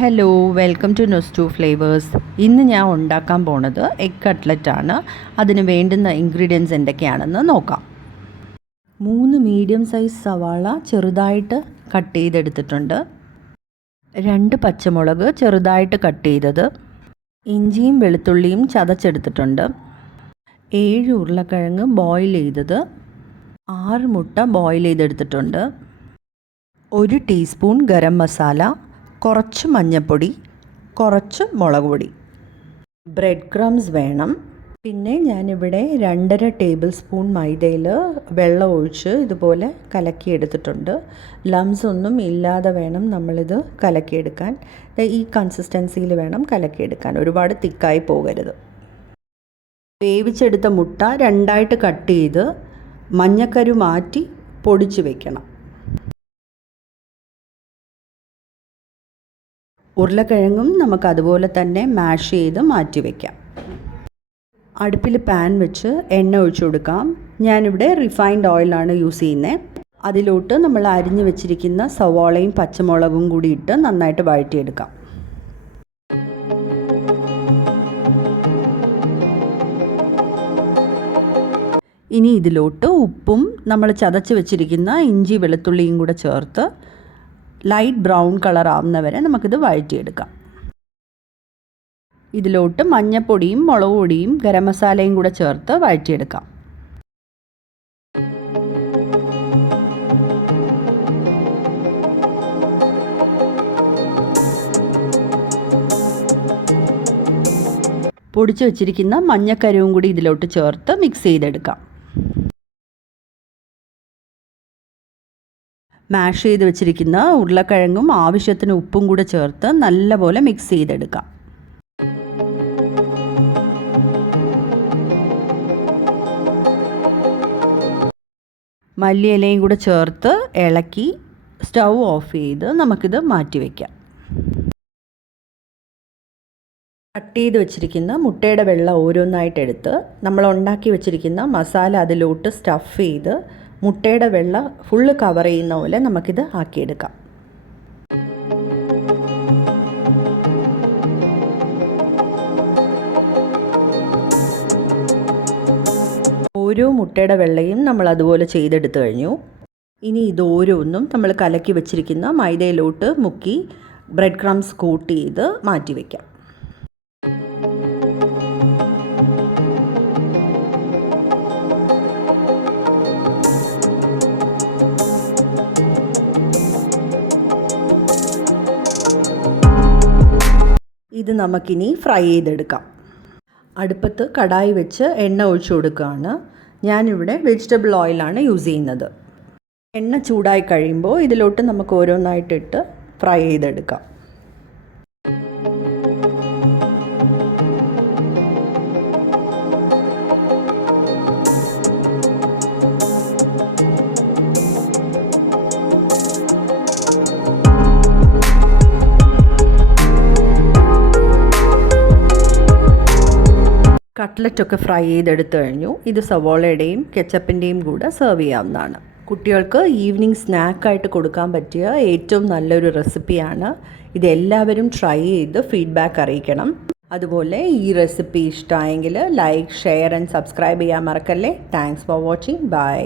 Hello, welcome to Nostu Flavours. ഇന്ന് ഞാൻ ഉണ്ടാക്കാൻ പോണത് എഗ് കട്ട്ലറ്റാണ്. അതിന് വേണ്ടുന്ന ഇൻഗ്രീഡിയൻസ് എന്തൊക്കെയാണെന്ന് നോക്കാം. 3 മീഡിയം സൈസ് സവാള ചെറുതായിട്ട് കട്ട് ചെയ്തെടുത്തിട്ടുണ്ട്. 2 പച്ചമുളക് ചെറുതായിട്ട് കട്ട് ചെയ്തത്, ഇഞ്ചിയും വെളുത്തുള്ളിയും ചതച്ചെടുത്തിട്ടുണ്ട്. 7 ഉരുളക്കിഴങ്ങ് ബോയിൽ ചെയ്തത്, 6 മുട്ട ബോയിൽ ചെയ്തെടുത്തിട്ടുണ്ട്. 1 ടീസ്പൂൺ ഗരം മസാല, കുറച്ച് മഞ്ഞൾപ്പൊടി, കുറച്ച് മുളക് പൊടി, ബ്രെഡ് ക്രംസ് വേണം. പിന്നെ ഞാനിവിടെ 2.5 ടേബിൾ സ്പൂൺ മൈദയിൽ വെള്ളം ഒഴിച്ച് ഇതുപോലെ കലക്കിയെടുത്തിട്ടുണ്ട്. ലംസ് ഒന്നും ഇല്ലാതെ വേണം നമ്മളിത് കലക്കിയെടുക്കാൻ. ഈ കൺസിസ്റ്റൻസിയിൽ വേണം കലക്കിയെടുക്കാൻ, ഒരുപാട് തിക്കായി പോകരുത്. വേവിച്ചെടുത്ത മുട്ട 2ആയിട്ട് കട്ട് ചെയ്ത് മഞ്ഞക്കരു മാറ്റി പൊടിച്ച് വെക്കണം. ഉരുളക്കിഴങ്ങും നമുക്ക് അതുപോലെ തന്നെ മാഷ് ചെയ്ത് മാറ്റി വയ്ക്കാം. അടുപ്പിൽ പാൻ വെച്ച് എണ്ണ ഒഴിച്ചു കൊടുക്കാം. ഞാനിവിടെ റിഫൈൻഡ് ഓയിലാണ് യൂസ് ചെയ്യുന്നത്. അതിലോട്ട് നമ്മൾ അരിഞ്ഞു വെച്ചിരിക്കുന്ന സവാളയും പച്ചമുളകും കൂടി ഇട്ട് നന്നായിട്ട് വഴറ്റിയെടുക്കാം. ഇനി ഇതിലോട്ട് ഉപ്പും നമ്മൾ ചതച്ച് വെച്ചിരിക്കുന്ന ഇഞ്ചി വെളുത്തുള്ളിയും കൂടെ ചേർത്ത് ലൈറ്റ് ബ്രൗൺ കളർ ആവുന്നവരെ നമുക്കിത് വഴറ്റിയെടുക്കാം. ഇതിലോട്ട് മഞ്ഞൾപ്പൊടിയും മുളക് പൊടിയും ഗരം മസാലയും കൂടെ ചേർത്ത് വഴറ്റിയെടുക്കാം. പൊടിച്ചു വച്ചിരിക്കുന്ന മഞ്ഞക്കരുവും കൂടി ഇതിലോട്ട് ചേർത്ത് മിക്സ് ചെയ്തെടുക്കാം. മാഷ് ചെയ്ത് വെച്ചിരിക്കുന്ന ഉരുളക്കിഴങ്ങും ആവശ്യത്തിന് ഉപ്പും കൂടെ ചേർത്ത് നല്ലപോലെ മിക്സ് ചെയ്തെടുക്കാം. മല്ലിയിലയും കൂടെ ചേർത്ത് ഇളക്കി സ്റ്റൗ ഓഫ് ചെയ്ത് നമുക്കിത് മാറ്റി വയ്ക്കാം. കട്ട് ചെയ്ത് വെച്ചിരിക്കുന്ന മുട്ടയുടെ വെള്ള ഓരോന്നായിട്ട് എടുത്ത് നമ്മൾ ഉണ്ടാക്കി വെച്ചിരിക്കുന്ന മസാല അതിലോട്ട് സ്റ്റഫ് ചെയ്ത് മുട്ടയുടെ വെള്ള ഫുള്ള് കവർ ചെയ്യുന്ന പോലെ നമുക്കിത് ആക്കിയെടുക്കാം. ഓരോ മുട്ടയുടെ വെള്ളയും നമ്മൾ അതുപോലെ ചെയ്തെടുത്തു കഴിഞ്ഞു. ഇനി ഇത് ഓരോന്നും നമ്മൾ കലക്കി വെച്ചിരിക്കുന്ന മൈദയിലോട്ട് മുക്കി ബ്രെഡ് ക്രംസ് കോട്ട് ചെയ്ത് മാറ്റി വയ്ക്കാം. ഇത് നമുക്കിനി ഫ്രൈ ചെയ്തെടുക്കാം. അടുപ്പത്ത് കടായി വെച്ച് എണ്ണ ഒഴിച്ചു കൊടുക്കുകയാണ്. ഞാനിവിടെ വെജിറ്റബിൾ ഓയിലാണ് യൂസ് ചെയ്യുന്നത്. എണ്ണ ചൂടായി കഴിയുമ്പോൾ ഇതിലോട്ട് നമുക്ക് ഓരോന്നായിട്ടിട്ട് ഫ്രൈ ചെയ്തെടുക്കാം. കട്ട്ലറ്റൊക്കെ ഫ്രൈ ചെയ്തെടുത്തു കഴിഞ്ഞു. ഇത് സവോളയുടെയും കെച്ചപ്പിൻ്റെയും കൂടെ സെർവ് ചെയ്യാവുന്നതാണ്. കുട്ടികൾക്ക് ഈവനിങ് സ്നാക്കായിട്ട് കൊടുക്കാൻ പറ്റിയ ഏറ്റവും നല്ലൊരു റെസിപ്പിയാണ്. ഇതെല്ലാവരും ട്രൈ ചെയ്ത് ഫീഡ്ബാക്ക് അറിയിക്കണം. അതുപോലെ ഈ റെസിപ്പി ഇഷ്ടമായെങ്കിൽ ലൈക്ക്, ഷെയർ ആൻഡ് സബ്സ്ക്രൈബ് ചെയ്യാൻ മറക്കല്ലേ. Thanks for watching. ബൈ.